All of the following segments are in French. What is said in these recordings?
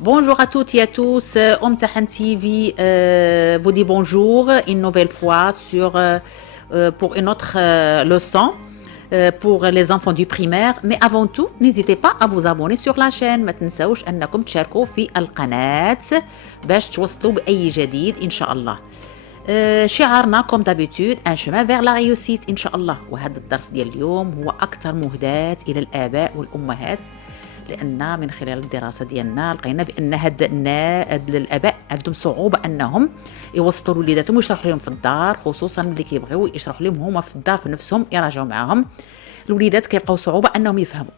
Bonjour à toutes et à tous, Omtahan TV vous dit bonjour une nouvelle fois pour une autre leçon pour les enfants du primaire. Mais avant tout, n'hésitez pas à vous abonner sur la chaîne. ما تنسوش أنكم تشاركوا في القناة باش توصلوا بأي جديد إن شاء الله. شعارنا كوم دابيتود ان شومان فيغ لا ريوسيت ان شاء الله. وهذا الدرس ديال اليوم هو اكثر مهداة الى الاباء والامهات، لان من خلال الدراسه ديالنا لقينا بان هاد الاباء عندهم صعوبه انهم يوصلوا لوليداتهم ويشرحوا لهم في الدار، خصوصا اللي كيبغيو يشرحوا لهم هما في الدار في نفسهم يراجعوا معاهم. الوليدات كيلقاو صعوبه انهم يفهموا.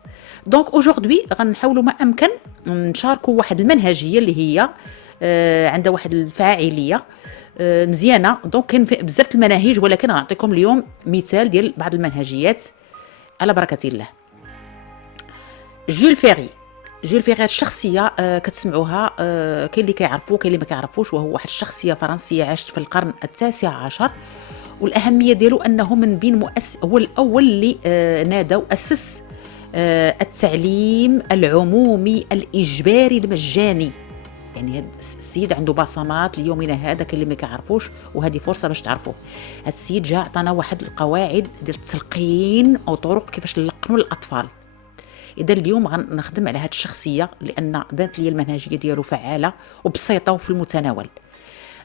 دونك اوجوردي غنحاولوا ما امكن نشاركوا واحد المنهجيه اللي هي عندها واحد الفاعليه مزيانه. دونك كاين بزاف المناهج، ولكن غنعطيكم اليوم مثال ديال بعض المنهجيات على بركه الله. جول فيري هاد الشخصيه كتسمعوها، كاين اللي كيعرفوه كاين اللي ما كيعرفوش، وهو واحد الشخصيه فرنسيه عاشت في القرن التاسع عشر. والاهميه ديالو انه من بين هو الاول اللي نادى واسس التعليم العمومي الاجباري المجاني. يعني هاد السيد عنده بصمات ليومنا هذا، كاين اللي ما كيعرفوش، وهذه فرصه باش تعرفوه. هاد السيد جا عطانا واحد القواعد ديال التلقين او طرق كيفاش نلقنوا للاطفال. اذا اليوم غنخدم على هاد الشخصيه لان بانت لي المنهجيه ديالو فعاله وبسيطه وفي المتناول.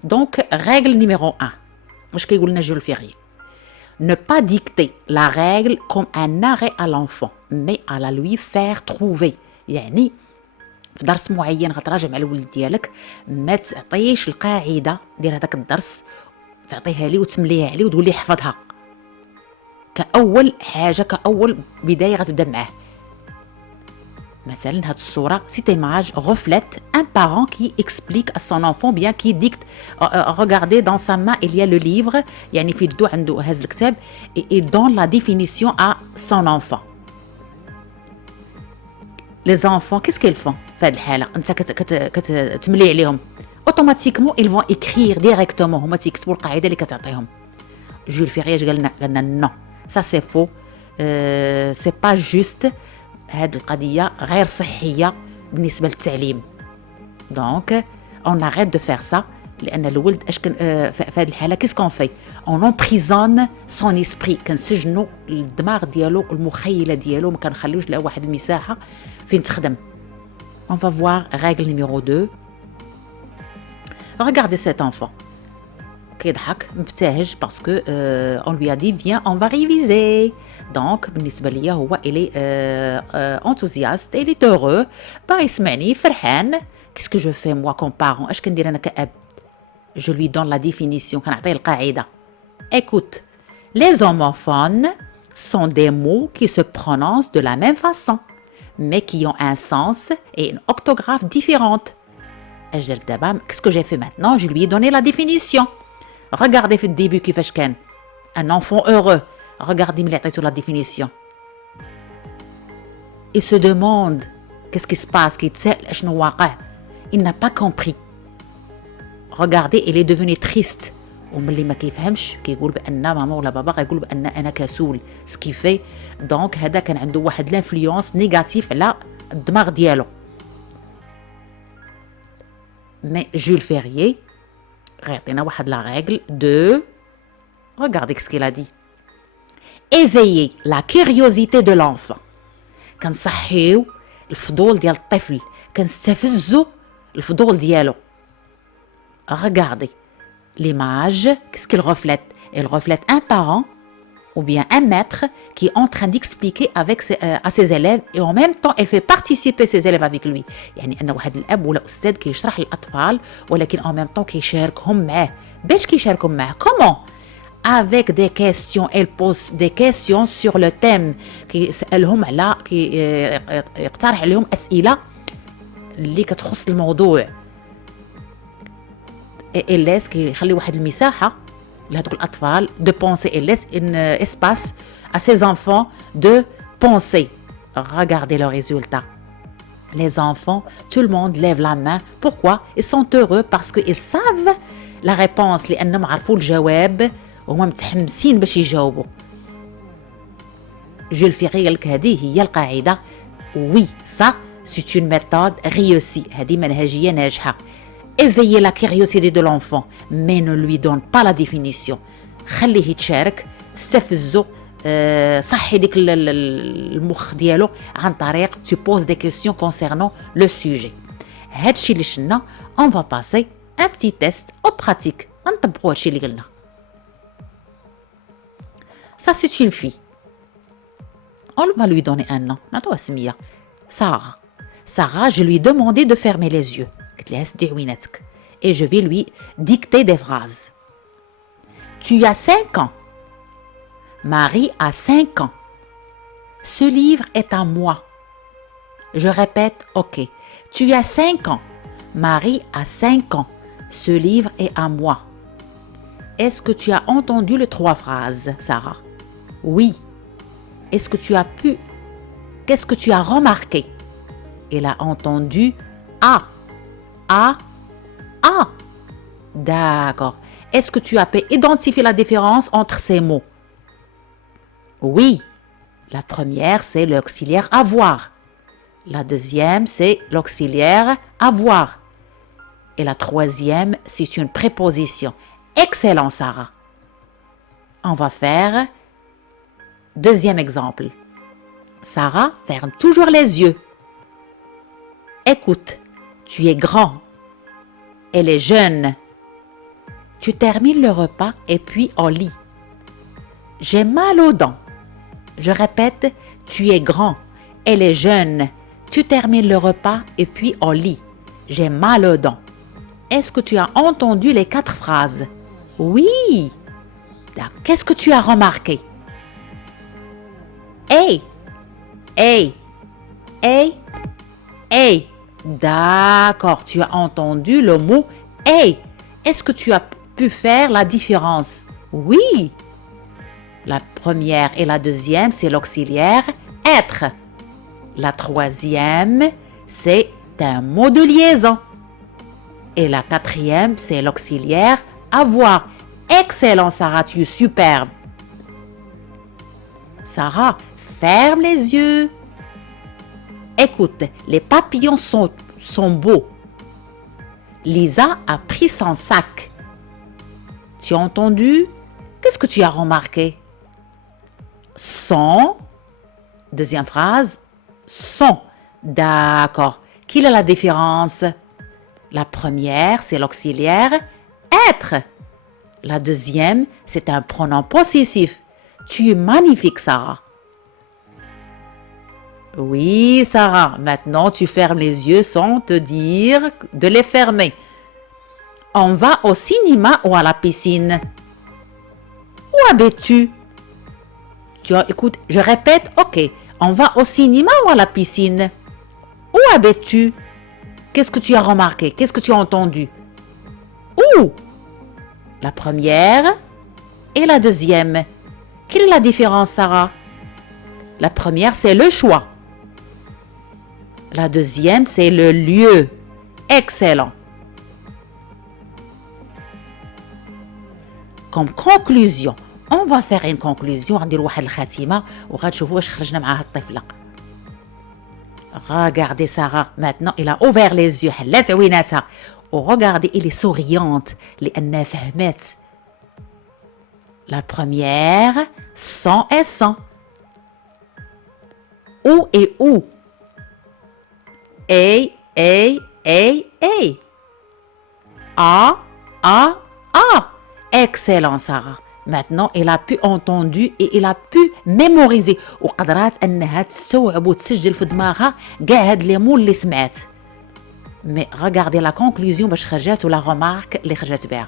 دونك رègle numéro 1 واش كيقول لنا جول فيري؟ Ne pas dicter la règle comme un arrêt à l'enfant, mais à la lui faire trouver. يعني في درس معين غتراجع مع الولد ديالك، ما تعطيش القاعده ديال هذاك الدرس تعطيها ليه وتمليها عليه وتقول ليه حفظها كاول حاجه، كاول بدايه غتبدا معاه. مثلا هاد الصوره سيت ايماج reflète un parent qui explique à son enfant bien qui dicte. Regardez dans sa main il y a le livre، يعني في يدو عنده هاز الكتاب et donne la définition à son enfant. Les enfants qu'est-ce qu'ils font في هاد الحاله؟ انت كتملي عليهم اوتوماتيكمون ils vont écrire directement، هما تيكتبوا القاعده اللي كتعطيهم. جول فيري قال لنا نو ça c'est faux، c'est pas juste، هاد القضيه غير صحيه بالنسبه للتعليم. دونك on arrête de faire ça، لان الولد اش كان في هاد الحاله كيسكون في on emprisonne son esprit، كنسجنوا الدماغ ديالو المخيله ديالو، ما كنخليوش له واحد المساحه فين تخدم. on va voir règle numéro 2. regardez cet enfant كيضحك مبتهج باسكو on lui a dit viens on va réviser. دونك بالنسبه ليا هو الي enthousiaste il est heureux، باغي يسمعني فرحان. qu'est-ce que je fais moi comme parent؟ اش كندير انا كأب؟ je lui donne la définition، كنعطيه القاعده. écoute les homophones sont des mots qui se prononcent de la même façon mais qui ont un sens et une orthographe différente. اش درت دابا؟ qu'est-ce que j'ai fait maintenant؟ je lui ai donné la définition. regardez في الديبي كيفاش كان un enfant heureux. regardez ملي عطيتو la définition il se demande qu'est-ce qui se passe، كيتسائل اشنو واقع. il n'a pas compris. regardez il est devenu triste، وملي ما كيفهمش كيقول بان ماما ولا بابا غيقول بان انا كسول سكيفي. دونك هذا كان عنده واحد لانفلونس نيجاتيف على الدماغ ديالو. مي جول فيري غيعطينا واحد لا رègle de regardez ce qu'il a dit. éveiller la curiosité de l'enfant، كنصحيو الفضول ديال الطفل، كنستفزو الفضول ديالو. regardez l'image qu'est-ce qu'il reflète؟ il reflète un parent ou bien un maître qui est en train d'expliquer à ses élèves et en même temps elle fait participer ses élèves avec lui. يعني أن واحد الأب ولا أستاذ كيشرح للأطفال ولكن en même temps كيشاركهم معاه. باش كيشاركهم معاه؟ comment؟ avec des questions. elle pose des questions sur le thème، كيسألهم على يقترح عليهم أسئلة اللي كتخص الموضوع. elle laisse كيخلي واحد المساحة لهذوك الأطفال de penser. elle laisse un espace à ces enfants de penser. regardez le résultat. les enfants, tout le monde lève la main. pourquoi? ils sont heureux parce qu'ils savent لا ريبونس لانهم عرفوا الجواب وهما متحمسين باش يجاوبوا. جول فيغي قال لك هذه هي القاعده. وي سا سي اون ميثود ريوسي، هذه منهجيه ناجحه. éveiller la curiosité de l'enfant mais ne lui donne pas la définition. خليه يتشارك، استفزه، صحي ديك المخ ديالو عن طريق tu poses des questions concernant le sujet. هادشي اللي شفنا. on va passer un petit test au pratique. نطبقوا هادشي اللي قلنا. ça c'est une fille. on va lui donner un nom. نعطوها سميه Sarah. Sarah, je lui ai demandé de fermer les yeux. قلت لها سدي عويناتك. Et je vais lui dicter des phrases. Tu as 5 ans. Marie a 5 ans. Ce livre est à moi. Je répète, ok. Tu as 5 ans. Marie a 5 ans. Ce livre est à moi. Est-ce que tu as entendu les 3 phrases, Sarah? Oui. Est-ce que tu as pu... Qu'est-ce que tu as remarqué? Elle a entendu A. A. A. D'accord. Est-ce que tu as pu identifier la différence entre ces mots? Oui. La première, c'est l'auxiliaire avoir. La deuxième, c'est l'auxiliaire avoir. Et la troisième, c'est une préposition. Excellent, Sarah. On va faire deuxième exemple. Sarah ferme toujours les yeux. Écoute, tu es grand. Elle est jeune. Tu termines le repas et puis au lit. J'ai mal aux dents. Je répète, tu es grand. Elle est jeune. Tu termines le repas et puis au lit. J'ai mal aux dents. Est-ce que tu as entendu les 4 phrases? Oui. Qu'est-ce que tu as remarqué? Hey. Hey. Hey. Hey. D'accord, tu as entendu le mot hey. Est-ce que tu as pu faire la différence? Oui. La première et la deuxième, c'est l'auxiliaire être. La troisième, c'est un mot de liaison. Et la quatrième, c'est l'auxiliaire avoir. Excellent, Sarah, tu es superbe. Sarah, ferme les yeux. Écoute, les papillons sont beaux. Lisa a pris son sac. Tu as entendu? Qu'est-ce que tu as remarqué? Son. Deuxième phrase. Son. D'accord. Quelle est la différence? La première, c'est l'auxiliaire être. La deuxième, c'est un pronom possessif. Tu es magnifique, Sarah. Oui, Sarah. Maintenant, tu fermes les yeux sans te dire de les fermer. On va au cinéma ou à la piscine? Où habites-tu? Écoute, je répète, ok. On va au cinéma ou à la piscine? Où habites-tu? Qu'est-ce que tu as remarqué? Qu'est-ce que tu as entendu? Où? La première et la deuxième. Quelle est la différence, Sarah? La première, c'est le choix. La deuxième, c'est le lieu. Excellent. Comme conclusion, on va faire une conclusion. غندير واحد الخاتمة وغتشوفوا واش خرجنا مع هاد الطفلة. Regardez Sarah. Maintenant, elle a ouvert les yeux. حلات عويناتها. وregardez, elle est souriante لأنها فهمت. La première, sans et sans. Où et où? Hey, hey, hey, hey. Ah, ah, ah. Excellent, Sarah. Maintenant, elle a pu entendre et elle a pu mémoriser. وقدرات أنها تستوعب وتسجل في دماغها كاع هاد لي مو اللي سمعت. Mais regardez la conclusion باش خرجت ولا remarque اللي خرجت بها.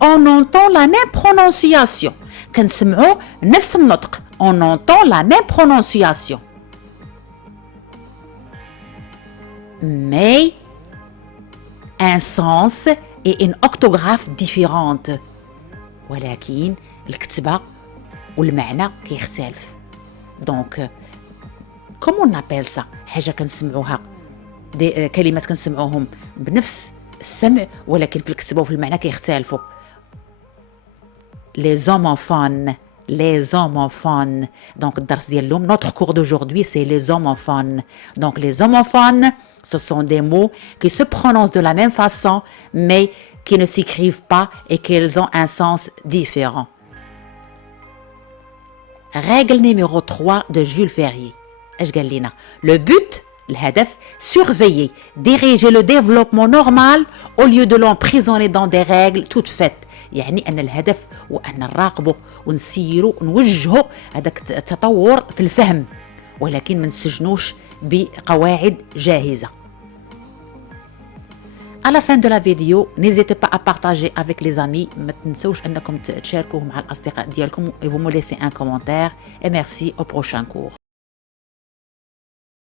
On entend la même prononciation. كنسمعوا نفس النطق. On entend la même prononciation. Mais un sens et une orthographe différente. ولكن الكتابة والمعنى كيختلف. Donc, comment on appelle ça? حاجة كنسمعوها دي كلمات كنسمعوهم بنفس السمع ولكن في الكتابة وفي المعنى كيختلفوا. les homophones les homophones. Donc الدرس ديال اليوم notre cours d'aujourd'hui c'est les homophones. Donc les homophones ce sont des mots qui se prononcent de la même façon mais qui ne s'écrivent pas et qu'ils ont un sens différent. Règle numéro 3 de Jules Ferrier. اش قال لنا؟ Le but الهدف surveiller, diriger le développement normal au lieu de l'emprisonner dans des règles toutes faites. يعني أن الهدف هو أن نراقبه ونسيروا ونوجهوا هذاك التطور في الفهم ولكن ما نسجنوش بقواعد جاهزة. À la fin de la vidéo, n'hésitez pas à partager avec les amis. ما تنسوش أنكم تشاركوه مع الأصدقاء ديالكم et vous me laissez un commentaire et merci au prochain cours.